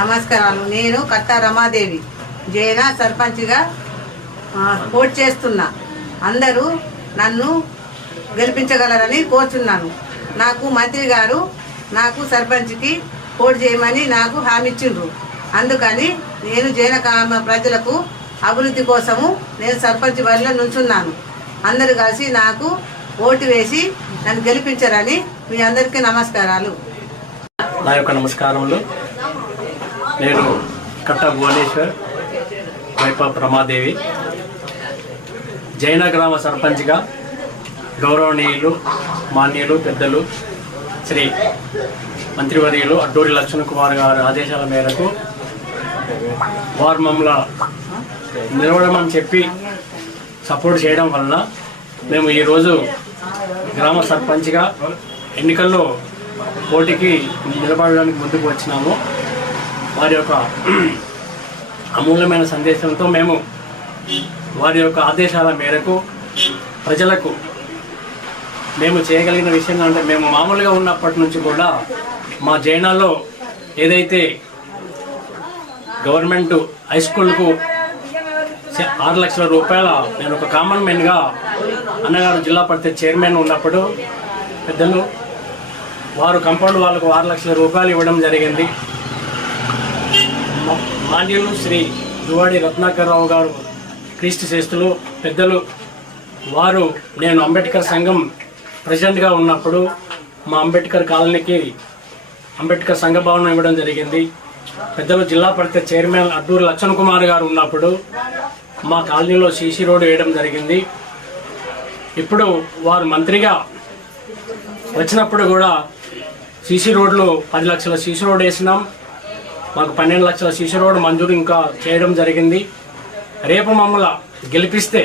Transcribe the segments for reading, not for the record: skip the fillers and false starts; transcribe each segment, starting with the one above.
నమస్కారాలు. నేను కట్టా రమాదేవి జైన సర్పంచ్గా పోటీ చేస్తున్నా. అందరూ నన్ను గెలిపించగలరని కోరుచున్నాను. నాకు మంత్రి గారు నాకు సర్పంచ్కి పోటీ చేయమని నాకు హామీ ఇచ్చిండ్రు. అందుకని నేను జైన ప్రజలకు అభివృద్ధి కోసము నేను సర్పంచ్ బరిలో నుంచున్నాను. అందరూ కలిసి నాకు ఓటు వేసి నన్ను గెలిపించారని మీ అందరికీ నమస్కారాలు. నా యొక్క నమస్కారములు. నేను కట్ట భువనేశ్వర్ వైప రమాదేవి జైన గ్రామ సర్పంచ్గా గౌరవనీయులు మాన్యులు పెద్దలు శ్రీ మంత్రివర్యులు అడ్డూరి లక్ష్మణ్ కుమార్ గారి ఆదేశాల మేరకు వారు మమ్మల్ని నిలవడమని చెప్పి సపోర్ట్ చేయడం వలన మేము ఈరోజు గ్రామ సర్పంచ్గా ఎన్నికల్లో పోటీకి నిలబడడానికి ముందుకు వచ్చినాము. వారి యొక్క అమూల్యమైన సందేశంతో మేము వారి యొక్క ఆదేశాల మేరకు ప్రజలకు మేము చేయగలిగిన విషయం అంటే మేము మామూలుగా ఉన్నప్పటి నుంచి కూడా మా జైనాల్లో ఏదైతే గవర్నమెంట్ హై స్కూల్కు 6 లక్షల రూపాయల నేను ఒక కామన్ మెన్గా అన్నగారు జిల్లా పరిషత్ చైర్మన్ ఉన్నప్పుడు పెద్దలు వారు కంపౌండ్ వాళ్ళకు 6 లక్షల రూపాయలు ఇవ్వడం జరిగింది. మాన్యులు శ్రీ దువాడి రత్నాకర్ రావు గారు క్రీస్తు శ్రేష్ఠులు పెద్దలు వారు నేను అంబేద్కర్ సంఘం ప్రెసిడెంట్గా ఉన్నప్పుడు మా అంబేద్కర్ కాలనీకి అంబేద్కర్ సంఘ భవనం ఇవ్వడం జరిగింది. పెద్దలు జిల్లా పరిషత్ చైర్మన్ అడ్డూరి లక్ష్మణ్ కుమార్ గారు ఉన్నప్పుడు మా కాలనీలో సీసీ రోడ్డు వేయడం జరిగింది. ఇప్పుడు వారు మంత్రిగా వచ్చినప్పుడు కూడా సీసీ రోడ్లు 10 లక్షల సీసీ రోడ్ వేసినాం. మాకు 12 లక్షల సీసీ రోడ్ మంజూరు ఇంకా చేయడం జరిగింది. రేపు మమ్మల్ని గెలిపిస్తే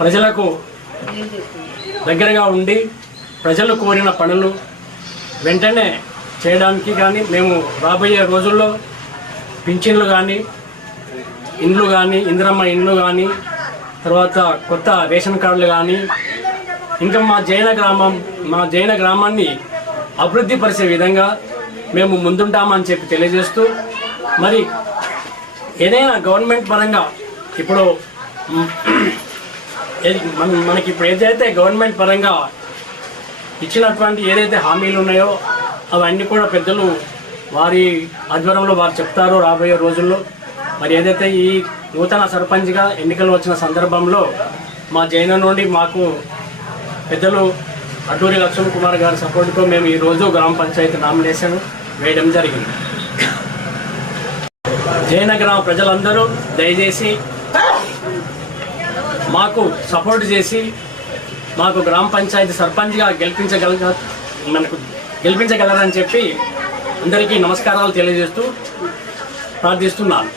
ప్రజలకు దగ్గరగా ఉండి ప్రజలు కోరిన పనులు వెంటనే చేయడానికి కానీ మేము రాబోయే రోజుల్లో పింఛన్లు కానీ ఇండ్లు కానీ ఇందిరమ్మ ఇండ్లు కానీ తర్వాత కొత్త రేషన్ కార్డులు కానీ ఇంకా మా జైన గ్రామాన్ని అభివృద్ధి పరిచే విధంగా మేము ముందుంటామని చెప్పి తెలియజేస్తూ మరి ఏదైనా గవర్నమెంట్ పరంగా ఇప్పుడు మనకి ఇప్పుడు ఏదైతే గవర్నమెంట్ పరంగా ఇచ్చినటువంటి ఏదైతే హామీలు ఉన్నాయో అవన్నీ కూడా పెద్దలు వారి ఆధ్వర్యంలో వారు చెప్తారో రాబోయే రోజుల్లో. మరి ఏదైతే ఈ నూతన సర్పంచ్గా ఎన్నికలు వచ్చిన సందర్భంలో మా జైన నుండి మాకు పెద్దలు అడ్డూరి లక్ష్మణ్ కుమార్ గారి సపోర్ట్తో మేము ఈరోజు గ్రామ పంచాయతీ నామినేషన్ వేయడం జరిగింది. జైన గ్రామ ప్రజలందరూ దయచేసి మాకు సపోర్ట్ చేసి మాకు గ్రామ పంచాయతీ సర్పంచ్గా గెలిపించగలరని చెప్పి అందరికీ నమస్కారాలు తెలియజేస్తూ ప్రార్థిస్తున్నాను.